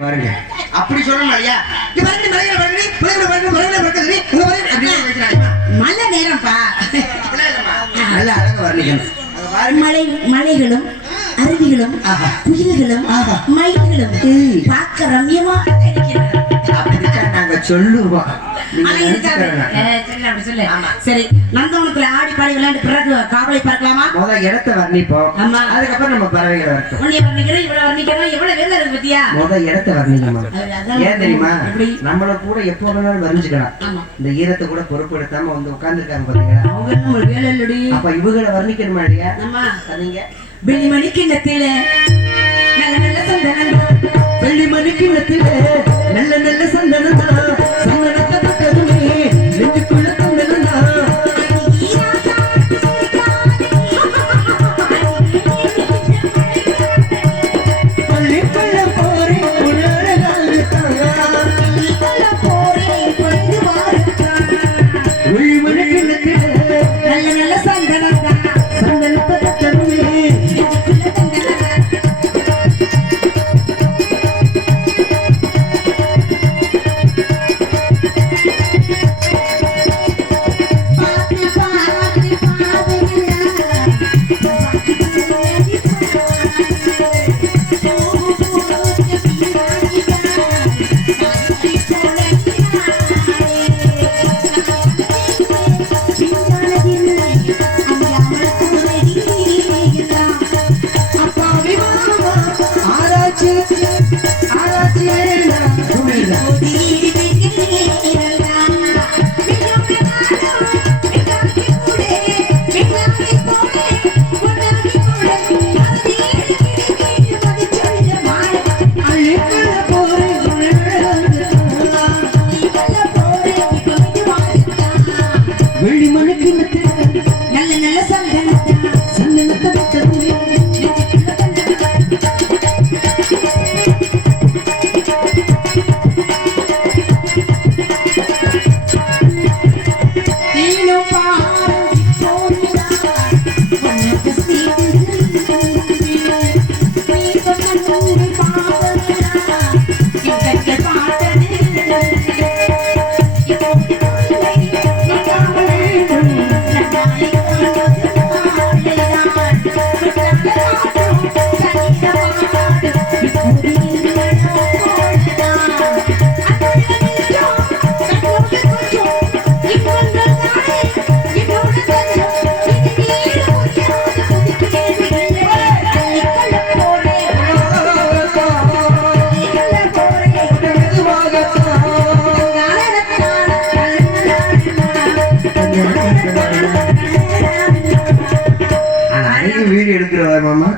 பாருங்க அப்படி சொல்லணும் இல்லையா? மழை நேரம்ப்பா, நல்ல அழகா வர்ணிக்கணும். மலைகளும் அருவிகளும் குயில்களும் மயில்களும் பார்க்க ரம்யமா அப்படித்தான் நாங்க சொல்லுவோம். சரி, நந்தவனத்துல ஆடி பாடி விளையாண்டு பிறகு காவலை பார்க்கலாமா? முத இடத்த வர்ணிப்போம், அதுக்கப்புறம் நம்ம பறவைகளை வர்ணிப்போம். உன்னைய வர்ணிக்கிறோம், இவ்வளவு வர்ணிக்கிறோம், எவ்வளவு வேலை இருக்கு பத்தியா? முத இடத்த வர்ணிக்கணும். ஏன் தெரியுமா? நம்மள கூட எப்போ வேணாலும் வர்ணிச்சுக்கலாம். இந்த ஈரத்தை கூட பொறுப்பு எடுத்தாம வந்து உட்கார்ந்துருக்காங்க பாத்தீங்களா? அவங்க ஒரு வேலை இல்லடி. அப்ப இவங்களை வர்ணிக்கணுமா இல்லையா? நீங்க வெள்ளிமணி கிண்ணத்தில நல்ல நல்ல சந்தனம், வெள்ளிமணி கிண்ணத்தில நல்ல நல்ல சந்தனம் தான், சந்தனத்தை தொட்டதுமே நெஞ்சுக்குள்ள தந்தனம் தான். வெள்ளிமணி கிண்ணத்தில நல்ல நல்ல சந்தனம் தான், சந்தனத்தை தொட்டதுமே நல்ல நல்ல சந்தனம் சந்தனத்தை தொட்டதுமே வீடியோ எடுக்கிறவா மாமா?